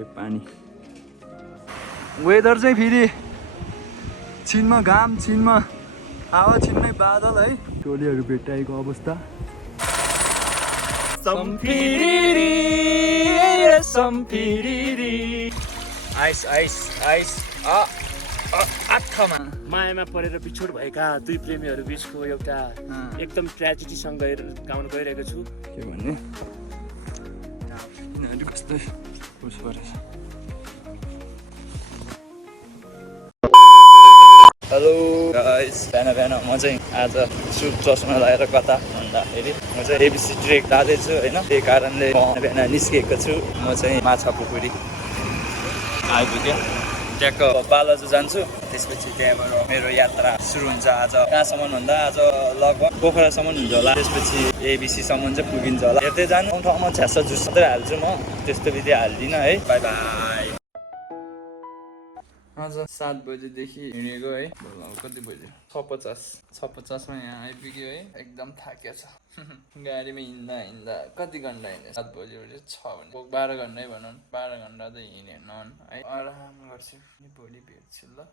भोरे पानी वेदर चाहिँ फेरि छिनमा घाम छिनमा हावा छिनमै बादल है टोलीहरू भेटाएको अवस्था आइस आइस आइस आत्थमा मायामा परेर बिछोड भएका दुई प्रेमीहरू बिचको एउटा एकदम ट्रेजेडी सङ गाउन गइरहेको छु। के भन्ने यिनीहरू कस्तो उस गरेछ। हेलो गाइस, बिहान म चाहिँ आज सुट चस्मा लगाएर कता भन्दाखेरि म चाहिँ एबिसी ट्रेक जाँदैछु होइन। त्यही कारणले म बिहान निस्किएको छु। म चाहिँ माछा पुखुरी आइपुगेँ। ट्याक्क बालाजु जान्छु, त्यसपछि त्यहाँबाट मेरो यात्रा सुरु हुन्छ। आज कहाँसम्म भन्दा आज लगभग पोखरासम्म हुन्छ होला, त्यसपछि एबिसीसम्म चाहिँ पुगिन्छ होला। हेर्दै जानु ठाउँमा छ्यासा जुस मात्रै हाल्छु म, त्यस्तो विधि हाल्दिनँ है। By by. आज 7 बजेदेखि हिँडेको है, कति बज्यो 6:50मा यहाँ आइपुग्यो है। एकदम थाकेको छ गाडीमा हिँड्दा कति घन्टा हिँड्यो, 7 बजेपछि 6 भने 12 घन्टै भनौँ। 12 घन्टा त हिँड्यो नन है। आराम गर्छु, भोलि भेट्छु ल।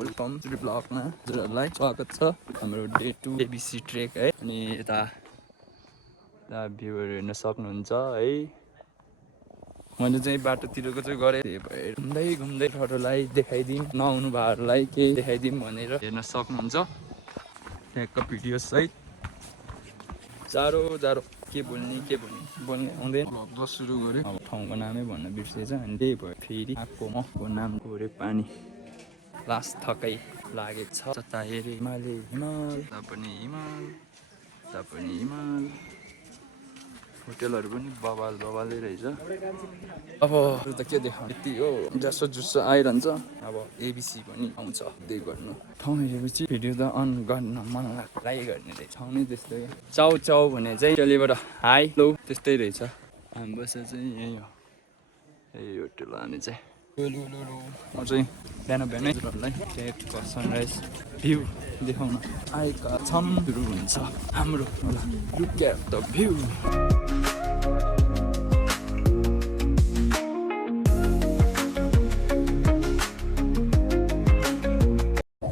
वेलकम टु द ब्लगमा हजुरहरूलाई स्वागत छ। हाम्रो डे 2 एबिसी ट्रेक है। अनि यता भ्यूहरू हेर्न सक्नुहुन्छ है। मैले चाहिँ बाटोतिरको चाहिँ गरेँ, त्यही भएर घुम्दै फोटोलाई देखाइदिउँ, नआउनु भएहरूलाई केही देखाइदिउँ भनेर हेर्न सक्नुहुन्छ ट्याक्क भिडियो सहित। जाडो के बोल्ने आउँदैन। ब्लग सुरु गऱ्यो। अब ठाउँको नामै भन्न बिर्सेछ अनि त्यही भयो फेरि आएको मको नाम भोरे पानी। लास्ट थकाइ लागेको छ। जता हेरे हिमाल, पनि हिमाल। होटेलहरू पनि बबालै रहेछ। अब त के देखाउने, यति हो जुसो आइरहन्छ। अब एबिसी पनि आउँछ, त्यही गर्नु। ठाउँ हेरेपछि भिडियो त अन गर्न मन लाग्छ, गर्ने रहेछ। ठाउँ नै त्यस्तै चाउ भने चाहिँ टेलीबाट हाई लो त्यस्तै रहेछ। हामी बसेर चाहिँ यही हो, यही होटेल हामी चाहिँ। म चाहिँ बिहानै ट्रेकको सनराइज भ्यू देखाउन आएका छौँ। सुरु हुन्छ हाम्रो लुक एट द भ्यू।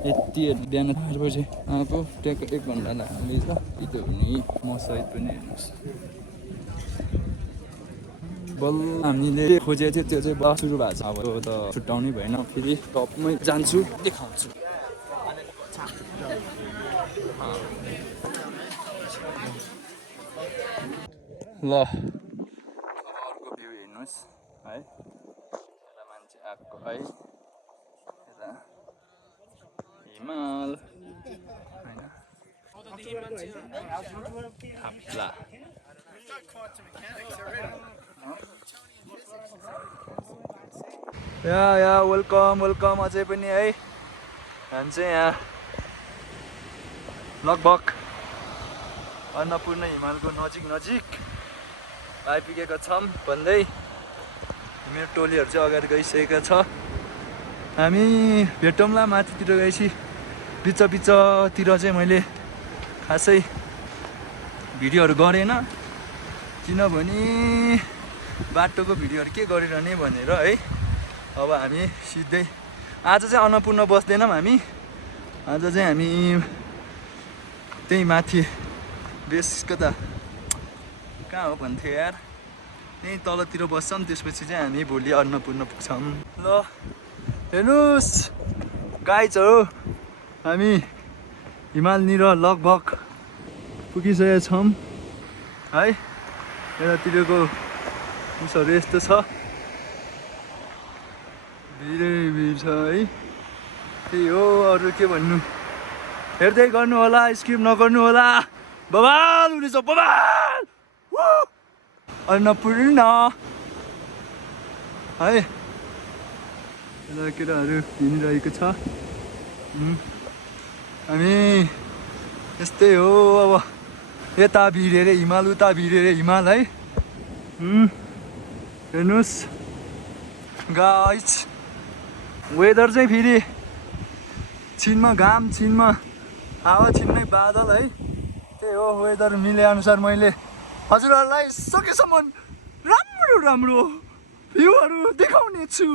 यति बिहान 8 बजे आएको, ट्याक्क 1 घन्टा लाग्नेछ। त्यो भने म सहित पनि हेर्नुहोस्। बल्ल हामीले खोजेको थियो त्यो चाहिँ बस सुरु भएको छ। अब त्यो त छुट्याउनै भएन, फेरि टपमै जान्छु, देखाउँछु। ल अर्को भ्यू हेर्नुहोस् है। यता मान्छे आएको है, यता हिमाल होइन थाप्ला। या वेलकम अझै पनि है। हामी चाहिँ यहाँ लगभग अन्नपूर्ण हिमालको नजिक आइपुगेका छौँ भन्दै मेरो टोलीहरू चाहिँ अगाडि गइसकेका छ। हामी भेटौँला माथितिर गएपछि। बिचतिर चाहिँ मैले खासै भिडियोहरू गरेन, किनभने बाटोको भिडियोहरू के गरिरहने भनेर है। अब हामी सिधै आज चाहिँ अन्नपूर्ण बस्दैनौँ हामी। आज चाहिँ हामी त्यही माथि बेस कता कहाँ हो भन्थ्यो यार, त्यहीँ तलतिर बस्छौँ। त्यसपछि चाहिँ हामी भोलि अन्नपूर्ण पुग्छौँ। ल हेर्नुहोस् गाइजहरू, हामी हिमालनिर लगभग पुगिसकेका छौँ है। यतातिरको उसहरू यस्तो छ, भिड छ है। त्यही हो, अरू के भन्नु। हेर्दै गर्नु होला, स्किप नगर्नु होला। बबाल हुनेछ, बबाल अन्नपूर्ण है। यता केटाहरू हिँडिरहेको छ। हामी यस्तै हो। अब यता भिड हेरे हिमाल, उता भिड हेरे हिमाल है। हेर्नुहोस् गाइस, वेदर चाहिँ फेरि छिनमा घाम छिनमा हावा छिन्मै बादल है त्यही हो वेदर मिले अनुसार मैले हजुरहरूलाई सकेसम्म राम्रो राम्रो भ्यूहरू देखाउने छु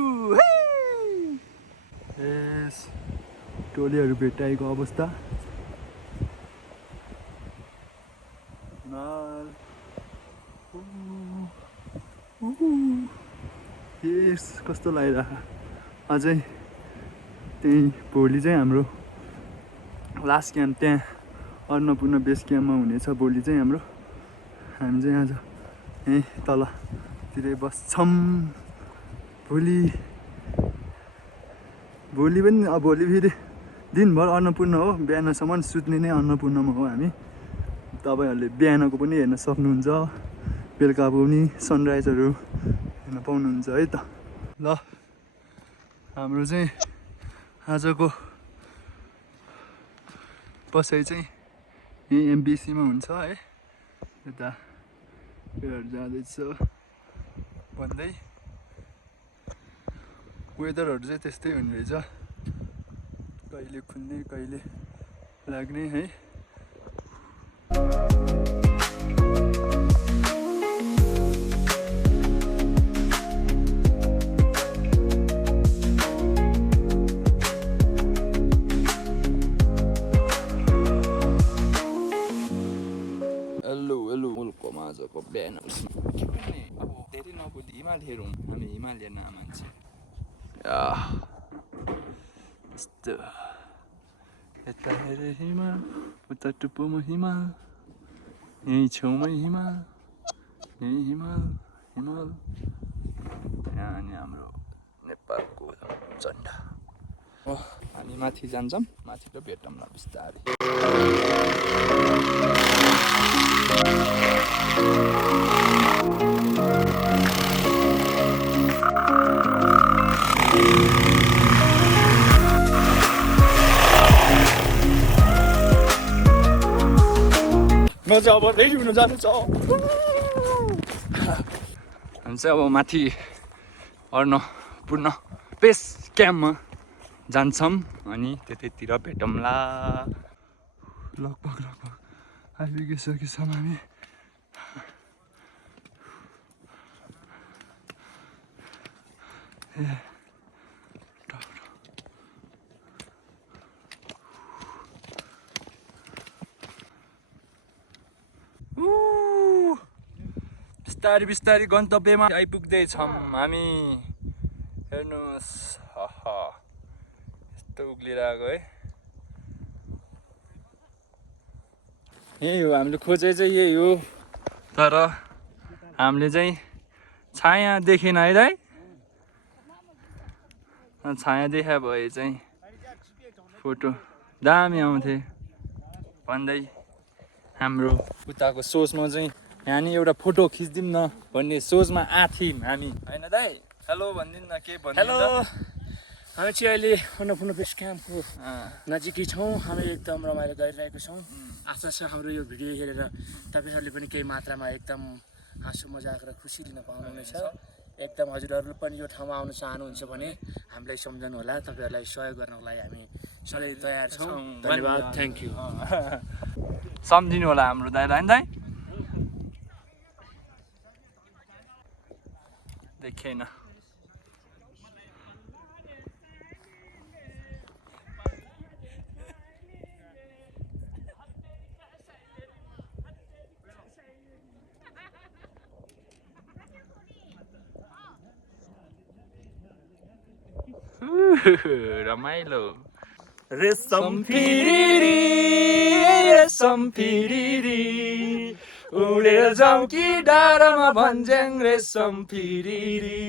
यस टोलीहरू भेटाएको अवस्था यस कस्तो लागिरहेको अझै त्यही भोलि चाहिँ हाम्रो लास्ट क्याम्प त्यहाँ अन्नपूर्ण बेस क्याम्पमा हुनेछ भोलि चाहिँ हाम्रो हामी चाहिँ आज यहीँ तलतिरै बस्छौँ भोलि पनि भोलि फेरि दिनभर अन्नपूर्ण हो बिहानसम्म सुत्ने नै अन्नपूर्णमा हो हामी तपाईँहरूले बिहानको पनि हेर्न सक्नुहुन्छ बेलुका पनि सनराइजहरू हेर्न पाउनुहुन्छ है त ल हाम्रो चाहिँ आजको बसाइ चाहिँ यहीँ एमबिसीमा हुन्छ है यता उयोहरू जाँदैछ भन्दै वेदरहरू चाहिँ त्यस्तै हुने रहेछ कहिले खुल्ने कहिले लाग्ने है आजको बिहान के पनि अब धेरै नबुझी हिमाल हेरौँ हामी हिमाल हेर्न मान्छे यस्तो यता हेरे हिमाल उता टुप्पोमा हिमाल यहीँ छेउमै हिमाल यहीँ हिमाल हिमाल यहाँ अनि हाम्रो नेपालको झन्डा हामी माथि जान्छौँ माथिको भेटौँला बिस्तारै म चाहिँ अब रेडी हुन जानु छ हामी चाहिँ अब माथि अन्नपूर्ण बेस क्याम्पमा जान्छौँ अनि त्यतैतिर भेटौँला लगभग आइपुगिसकेछौँ हामी बिस्तारै बिस्तारै गन्तव्यमा आइपुग्दैछौँ हामी हेर्नुहोस् यस्तो उक्लिरहेको है यही हो हामीले खोजे चाहिँ यही हो तर हामीले चाहिँ छाया देखेन है दाइ छाया देखा भए चाहिँ फोटो दामी आउँथे भन्दै हाम्रो उताको सोचमा चाहिँ यहाँ नि एउटा फोटो खिचिदिउँ न भन्ने सोचमा आथ्यौँ हामी होइन दाइ हेलो भनिदिनु न के भन्नु हेलो हामी चाहिँ अहिले अन्नपूर्ण बेस क्याम्पको नजिकै छौँ हामी एकदम रमाइलो गरिरहेको छौँ आशा छ हाम्रो यो भिडियो हेरेर तपाईँहरूले पनि केही मात्रामा एकदम हाँसो मजाक र खुसी लिन पाउनुहुनेछ एकदम हजुरहरू पनि यो ठाउँमा आउन चाहनुहुन्छ भने हामीलाई सम्झनु होला तपाईँहरूलाई सहयोग गर्नको लागि हामी सधैँ तयार छौँ धन्यवाद थ्याङ्क यू सम्झिनु होला हाम्रो दाइलाई नि दाइ देखेन रमाइलो रेशम फिरिरी उडेर जाउँ कि डाँडामा भन्ज्याङ रेशम फिरिरी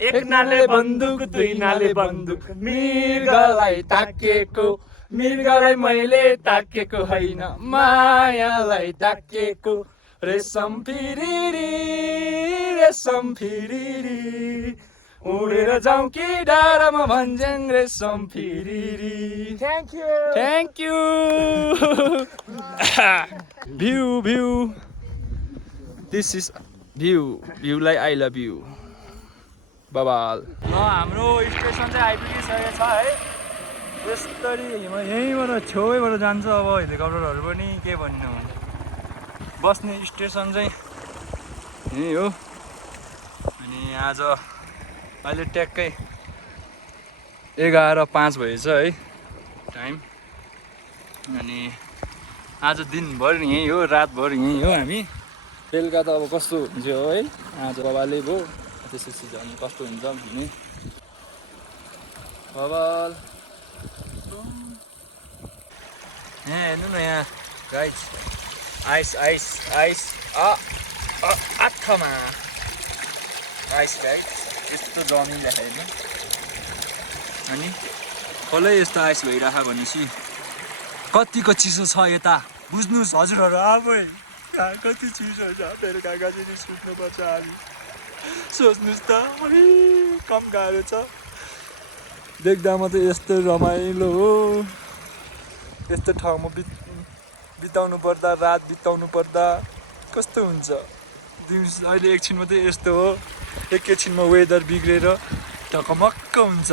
एक नाले बन्दुक दुई नाले बन्दुक मृगलाई ताकेको मृगलाई मैले ताकेको होइन मायालाई ताकेको रेशम फिरिरी उडेर जाउँ कि डाँडामा भन्ज्याङ रेशम फिरिरी thank you view this is भ्यूलाई आई लभ यू बबाल हाम्रो स्टेसन चाहिँ आइपुगिसकेको छ है यस्तरी यहीँबाट छेउैबाट जान्छ अब हेलिकप्टरहरू पनि के भन्नु बस्ने स्टेसन चाहिँ यही हो अनि आज अहिले ट्याक्कै 11:05 भएछ है टाइम अनि आज दिनभर यहीँ हो रातभर यहीँ हो हामी बेलुका त अब कस्तो हुन्छ हो है आज बबाले भयो त्यसपछि झन् कस्तो हुन्छ भन्ने बबाल यहाँ हेर्नु न यहाँ गाइज आइस आइस आइस आत्थमा आइस गाइज यस्तो जमिन हेर्नु अनि कसले यस्तो आइस भइरहेको भनेपछि कतिको चिसो छ यता बुझ्नुहोस् हजुरहरू आफै कहाँ कति चिसो छ मेरो काकाजीले सुत्नुपर्छ हामी सोच्नुहोस् त कम गाह्रो छ देख्दा मात्रै यस्तो रमाइलो हो यस्तो ठाउँमा बिताउनु पर्दा रात बिताउनु पर्दा कस्तो हुन्छ दिउँसो अहिले एकछिन मात्रै यस्तो हो एकैछिनमा वेदर बिग्रेर ढकमक्क हुन्छ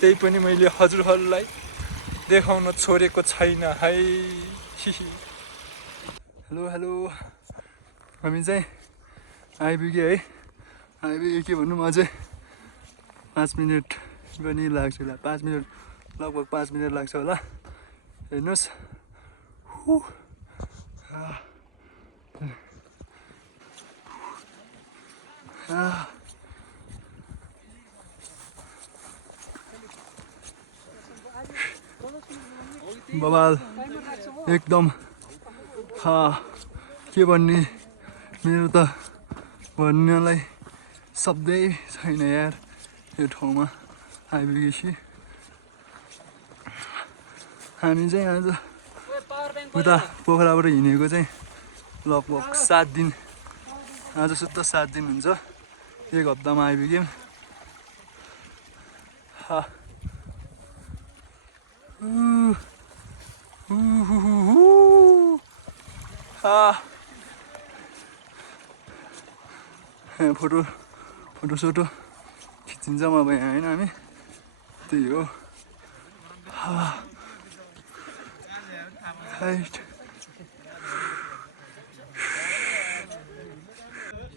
त्यही पनि मैले हजुरहरूलाई देखाउन छोडेको छैन है हेलो हेलो हामी चाहिँ आइपुग्यो है आइपुग्यो के भनौँ अझै 5 मिनट पनि लाग्छ होला 5 मिनट लगभग 5 मिनट लाग्छ होला हेर्नुहोस् बबाल एकदम के भन्ने मेरो त भन्नलाई शब्दै छैन यार यो ठाउँमा आइपुगेपछि हामी चाहिँ आज उता पोखराबाट हिँडेको चाहिँ लगभग 7 दिन आज सुत्ता 7 दिन हुन्छ 1 हप्तामा आइपुग्यौँ फोटोसोटो खिचिन्छ अब यहाँ होइन हामी त्यही हो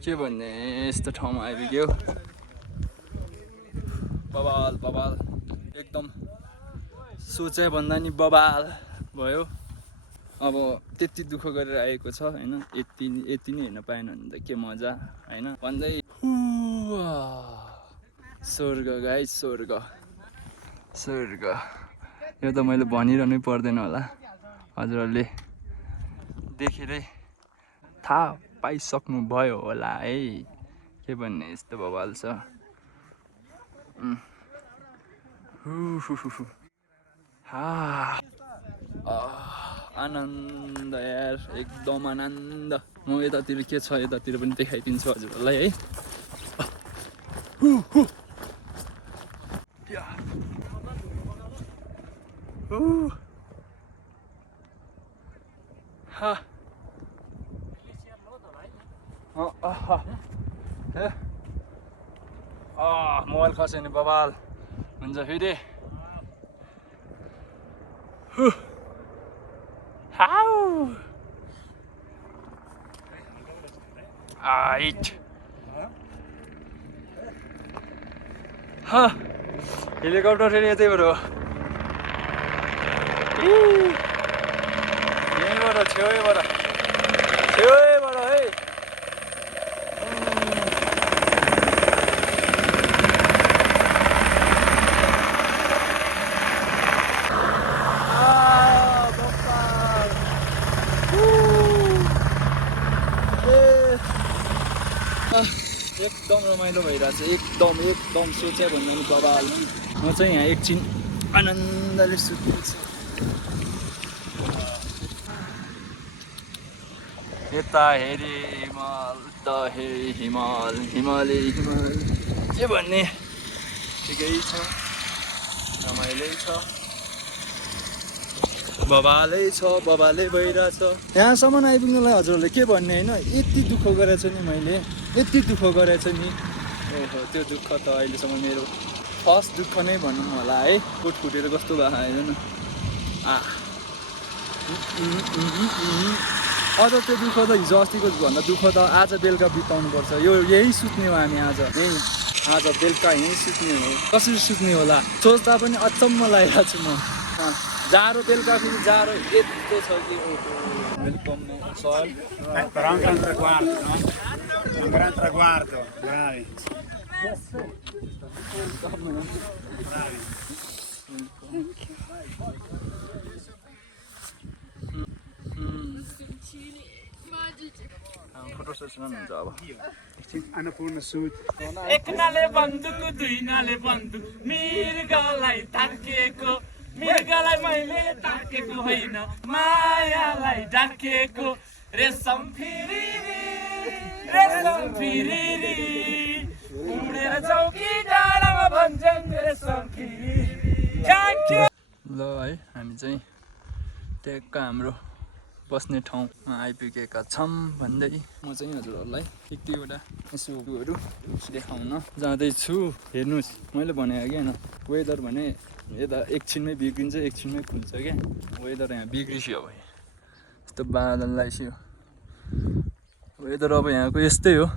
के भन्ने यस्तो ठाउँमा आइपुग्यो बबाल बबाल एकदम सोचे भन्दा नि बबाल भयो अब त्यति दुःख गरेर आएको छ होइन यति नै हेर्न पाएन भने त के मजा होइन भन्दै स्वर्ग गाइस स्वर्ग स्वर्ग यो त मैले भनिरहनै पर्दैन होला हजुरहरूले देखेरै थाहा पाइसक्नु भयो होला है के भन्ने यस्तो बवाल छ आनन्द यार एकदम आनन्द म यतातिर के छ यतातिर पनि देखाइदिन्छु हजुरहरूलाई है मोबाइल खस्यो नि बबाल हुन्छ फेरि हेलिकप्टर फेरि यतैबाट हो यहीँबाट छेउैबाट है एकदम रमाइलो भइरहेछ एकदम सोचे भन्दा नि बबाल म चाहिँ यहाँ एकछिन आनन्दले सुत्दैछु यता हेरी हिमाल उता हेरी हिमाल हिमालै हिमाल के भन्ने ठिकै छ रमाइलै छ बबालै भइरहेछ यहाँसम्म आइपुग्नुलाई हजुरहरूले के भन्ने होइन यति दुःख गरेछ नि मैले यति दुःख गरेछ नि ओहो त्यो दुःख त अहिलेसम्म मेरो फर्स्ट दुःख नै भनौँ होला है कोट फुटेर कस्तो भएको हेर्नु अझ त्यो दुःख त हिजो अस्तिको भन्दा दुःख त आज बेलुका बिताउनुपर्छ यही सुत्ने हो हामी आज बेलुका यहीँ सुत्ने हो कसरी सुत्ने होला सोच्दा पनि अचम्म लागिरहेको छु म जाडो बेलुका फेरि जाडो यस्तो छ कि welcome sir Però anche un traguardo, no? Un gran traguardo, bravi. Bravi. Photo session हुन्छ अब Annapurna Sud. एक नाले बन्दुक दुई नाले बन्दुक मृगलाई ताकेको मृगलाई मैले ताकेको होइन मायालाई डाकेको रेशम फिरिरी उडेर चौकी डाँडामा भन्छन् रेशम फिरिरी ल है हामी चाहिँ ट्याक्क हाम्रो बस्ने ठाउँमा आइपुगेका छौँ भन्दै म चाहिँ हजुरहरूलाई एक दुईवटा यसो भ्यूहरू देखाउन जाँदैछु हेर्नुहोस् मैले भनेको कि होइन वेदर भने यता एकछिनमै बिग्रिन्छ एकछिनमै खुल्छ क्या वेदर यहाँ बिग्रिस्यो अब यस्तो बादल लगाइस्यो वेदर अब यहाँको यस्तै हो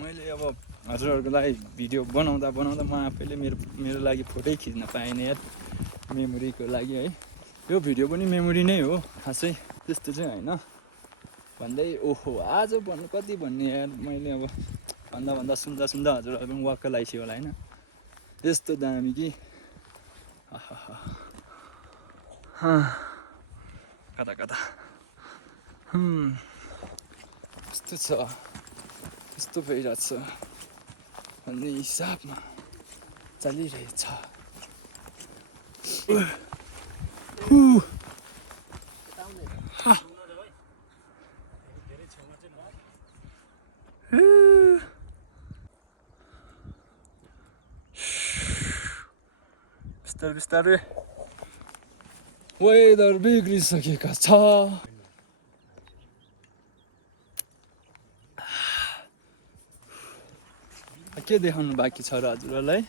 मैले अब हजुरहरूको लागि भिडियो बनाउँदा म आफैले मेरो लागि फोटै खिच्न पाइनँ यार मेमोरीको लागि है यो भिडियो पनि मेमोरी नै हो खासै त्यस्तो चाहिँ होइन भन्दै ओहो आज भन्नु कति भन्ने यार मैले अब भन्दा सुन्दा हजुरहरू पनि वाक्क लगाइसक्यो होला होइन यस्तो दामी कि कता यस्तो छ यस्तो भइरहेछ भन्ने हिसाबमा चलिरहेछ बिस्तारै वेदर बिग्रिसकेका छ के देखाउनु बाँकी छ र हजुरहरूलाई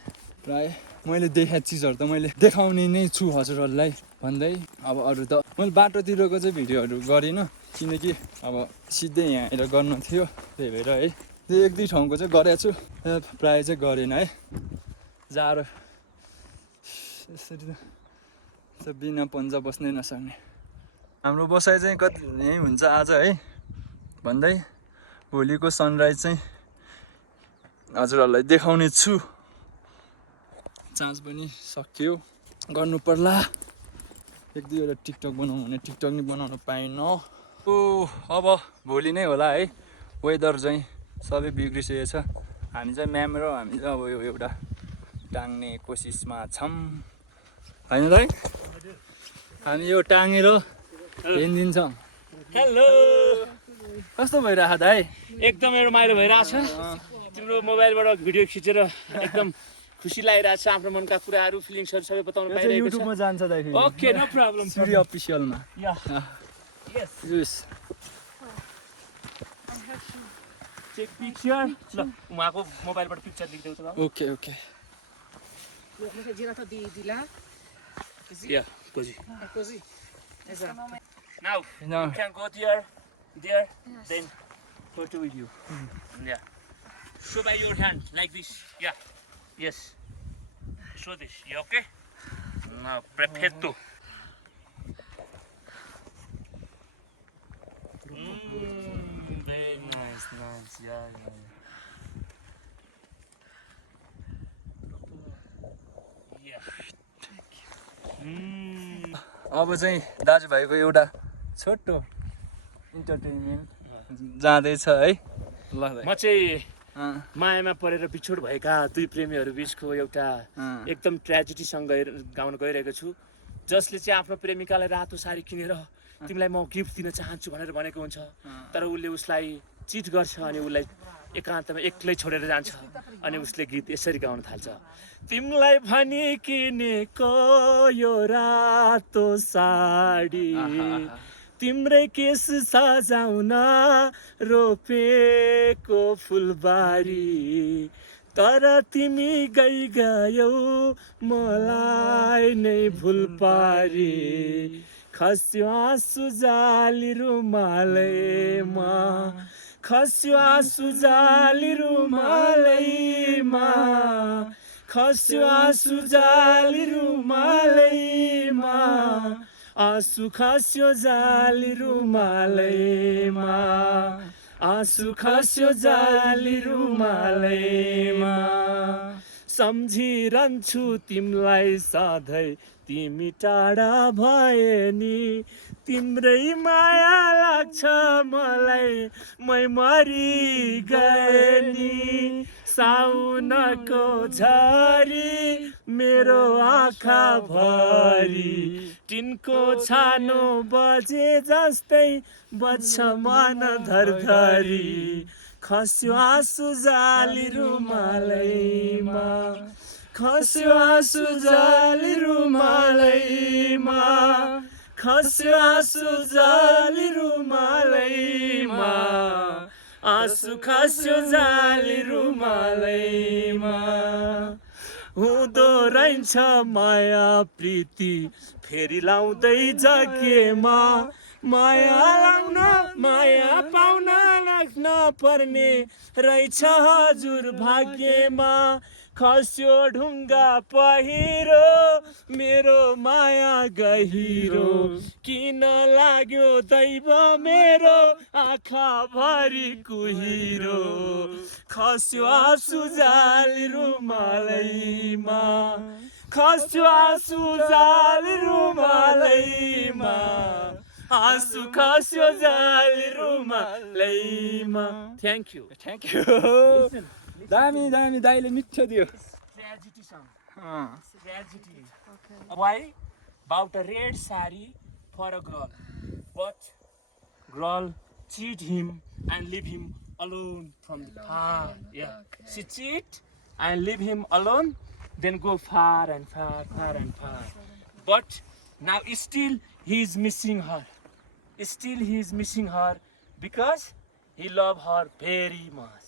प्राय मैले देखाएको चिजहरू त मैले देखाउने नै छु हजुरहरूलाई भन्दै अब अरू त मैले बाटोतिरको चाहिँ भिडियोहरू गरिनँ किनकि अब सिधै यहाँ आएर गर्नु थियो त्यही भएर है त्यो एक दुई ठाउँको चाहिँ गरेको छु प्राय चाहिँ गरेन है जाडो यसरी त बिना पन्जा बस्नै नसक्ने हाम्रो बसाइ चाहिँ कति यहीँ हुन्छ आज है भन्दै भोलिको सनराइज चाहिँ हजुरहरूलाई देखाउने छु चान्स पनि सकियो गर्नु पर्ला एक दुईवटा टिकटक बनाउनु भने टिकटक नि बनाउन पाइनँ अब भोलि नै होला है वेदर चाहिँ सबै बिग्रिसकेको छ हामी चाहिँ म्याम र हामी चाहिँ अब यो एउटा टाङ्ने कोसिसमा छौँ होइन दाइ हामी यो टाँगेर हिँडिदिन्छौँ हेलो कस्तो भइरहेको दाइ एकदमै रमाइलो भइरहेछ तिम्रो मोबाइलबाट भिडियो खिचेर एकदम खुसी लागिरहेछ आफ्नो मनका कुराहरू फिलिङ्सहरू सबै बताउनु पाइरहेको छ युट्युबमा जान्छ दाइ ओके नो प्रब्लम सूर्य अफिसियलमा चेक पिक्चर ल उहाँको मोबाइलबाट पिक्चर देख्दै छ okay Yeah, cozy. Così. Esatto. Now, No. you can go there, then photo with you. Yeah. Show by your hand, like this. Yeah. Yes. Show this. You okay? Now, perfecto. Very nice. Yeah. अब चाहिँ दाजुभाइको एउटा छोटो entertainment जाँदैछ है ल म चाहिँ मायामा परेर बिछोड भएका दुई प्रेमीहरू बिचको एउटा एकदम ट्रेजेडीसँग गाउन गइरहेको छु जसले चाहिँ आफ्नो प्रेमिकालाई रातो साडी किनेर तिमीलाई म गिफ्ट दिन चाहन्छु भनेर भनेको हुन्छ तर उसले उसलाई चिट गर्छ अनि उसलाई एकान्तमा एक्लै छोडेर जान्छ अनि उसले गीत यसरी गाउन थाल्छ तिमीलाई भनी किनेको यो रातो साडी तिम्रै केस सजाउन रोपेको फुलबारी तर तिमी गयौ मलाई नै भुल पारी खस्यो आँसु जाली रुमालैमा खस्यो आँसु जाली रुमालैमा खस्यो आँसु जाली रुमालैमा आँसु खस्यो जाली रुमालैमा आँसु खस्यो जाली रुमालैमा सम्झिरहन्छु तिमीलाई सधैँ तिमी टाढा भए नि तिम्रै माया लाग्छ मलाई मै मरि गए नि साउनको झरी मेरो आँखा भरी टिनको छानो बजे जस्तै बज्छ मन धरधरी खस्यो आँसु जाली रुमालैमा खस्यो आँसु जाली रुमालैमा खस्यो आँसु जाली रुमालैमा आँसु खस्यो जाली रुमालैमा हुँदो रहन्छ माया प्रीति फेरि लाउँदै जगेमा माया लाउन माया पाउन लाग्न पर्ने रहेछ हजुर भाग्यमा खस्यो ढुङ्गा पहिरो मेरो माया गहिरो किन लाग्यो दैव मेरो आँखा भरि कुहिरो खस्यो आँसु जाली रुमालैमा खस्यो आँसु जाली रुमालैमा आँसु खस्यो जाली रुमालैमा थ्याङ्क यू दामी दामी दाइले मिठो दियो Tragedy song. Tragedy. Why? About a red sari for a girl. But girl cheat him and leave him alone from the far. Yeah. She cheat and leave him alone, then go far and far, far and far. But now still he is missing her. Still he is missing her because he loves her very much.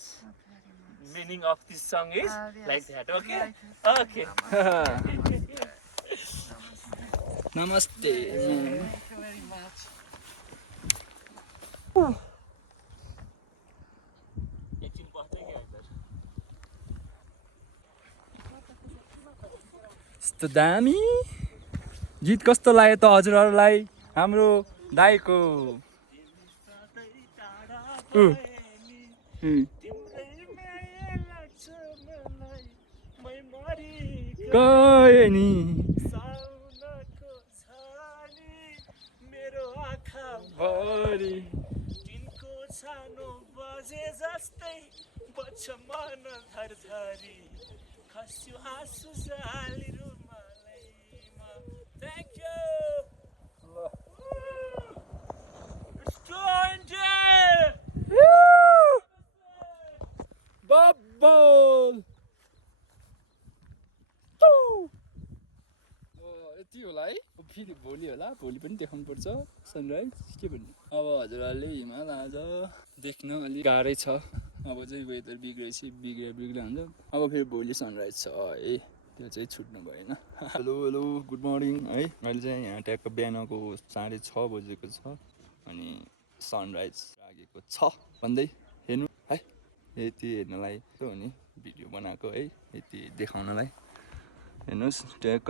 Meaning of this song is like that. Okay? Okay. नमस्ते यस्तो दामी गीत कस्तो लाग्यो त हजुरहरूलाई हाम्रो दाइको गए नि मेरो आँखा भरि तिनको छानो बजे जस्तै बज्छ मन धरधरी खस्यो आँसु जाली रुमालैमा थ्याङ्क यू बब्बल यति होला है फेरि भोलि होला भोलि पनि देखाउनु पर्छ सनराइज के भन्ने अब हजुरहरूले हिमाल आज देख्न अलिक गाह्रै छ अब चाहिँ वेदर बिग्रियो हुन्छ अब फेरि भोलि सनराइज छ है त्यो चाहिँ छुट्नु भएन हेलो हेलो गुड मर्निङ है अहिले चाहिँ यहाँ ट्याक्क बिहानको 6:30 बजेको छ अनि सनराइज लागेको छ भन्दै हेर्नु है यति हेर्नलाई हो नि भिडियो बनाएको है यति देखाउनलाई हेर्नुहोस् ट्याक्क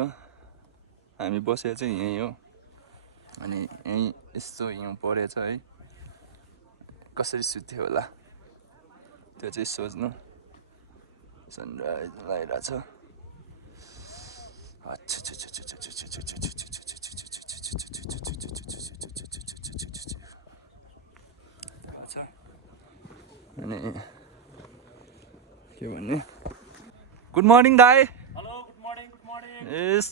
हामी बसेको चाहिँ यहीँ हो अनि यहीँ यस्तो हिउँ परेछ है कसरी सुत्थ्यो होला त्यो चाहिँ सोच्नु सनराइज लगाइरहेको छ अनि के भन्ने गुड मर्निङ दाइ हेलो गुड मर्निङ यस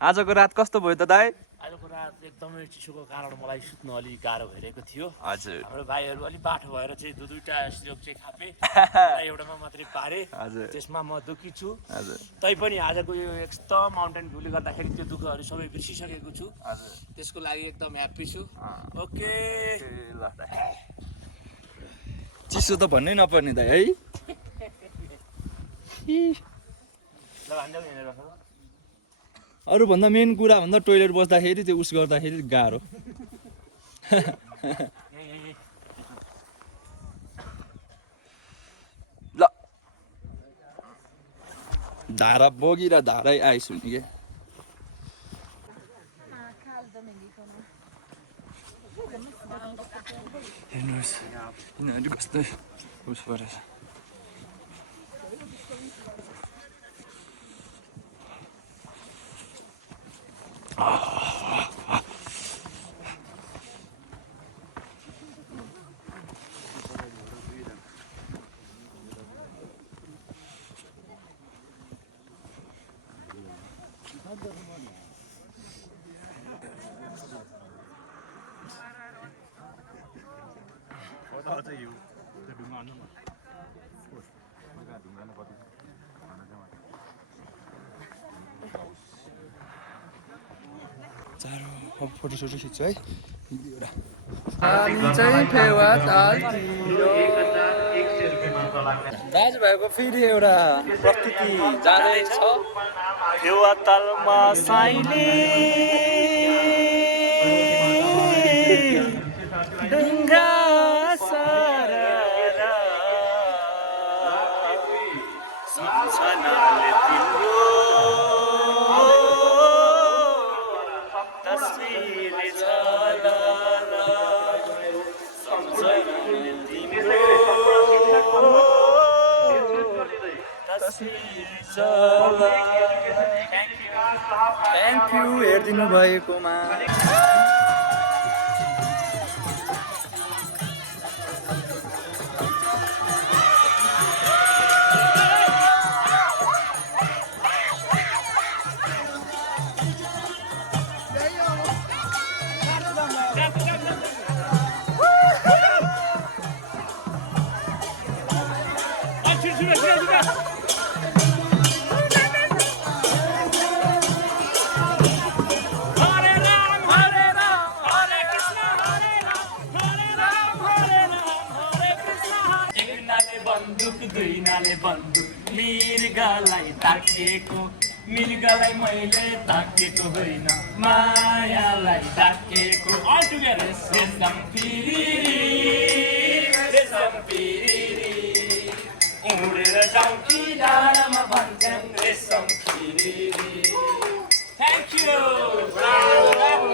आजको रात कस्तो भयो त दाइ आजको रात एकदमै चिसोको कारण मलाई सुत्न अलिक गाह्रो भइरहेको थियो हजुर हाम्रो भाइहरू अलिक बाठो भएर चाहिँ दुईटा स्ट्रोक चाहिँ खापे एउटामा मात्रै पारे हजुर त्यसमा म दुःखी छु हजुर तैपनि आजको यो एकदम माउन्टेन भ्यूले गर्दाखेरि त्यो दुःखहरू सबै बिर्सिसकेको छु हजुर त्यसको लागि एकदम ह्याप्पी छु ओके ल चिसो त भन्नै नपर्ने दाइ है अरूभन्दा मेन कुरा भन्दा टोइलेट बस्दाखेरि त्यो उस गर्दाखेरि गाह्रो ल धारा बोगी र धारै आइस हुने के हेर्नुहोस् यिनीहरू कस्तो उस परेछ चारो अब फोटोसोटो खिच्छु है एउटा दाजुभाइको फेरि एउटा प्रस्तुति जाँदैछ फेवा तालमा साइले ढुङ्गा सरर सम्झनाले तिम्रो तस्बिर झलला सम्झनाले तिम्रो तस्बिर झलला थ्याङ्क यू हेरिदिनु भएकोमा मृगलाई ताकेको मृगलाई मैले ताकेको होइन मायालाई ताकेको रेशम पिरिरी उडेर जाउँ कि डाँडामा भन्छन् रेशम पिरिरी थ्याङ्क यू